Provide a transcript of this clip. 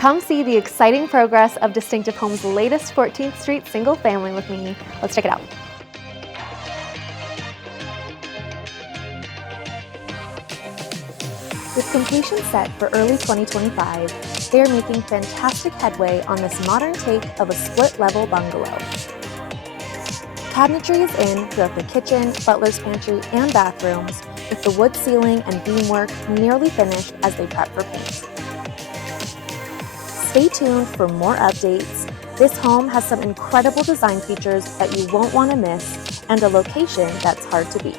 Come see the exciting progress of Distinctive Homes' latest 14th Street single family with me. Let's check it out. With completion set for early 2025, they are making fantastic headway on this modern take of a split-level bungalow. Cabinetry is in throughout the kitchen, butler's pantry, and bathrooms, with the wood ceiling and beamwork nearly finished as they prep for paint. Stay tuned for more updates. This home has some incredible design features that you won't want to miss and a location that's hard to beat.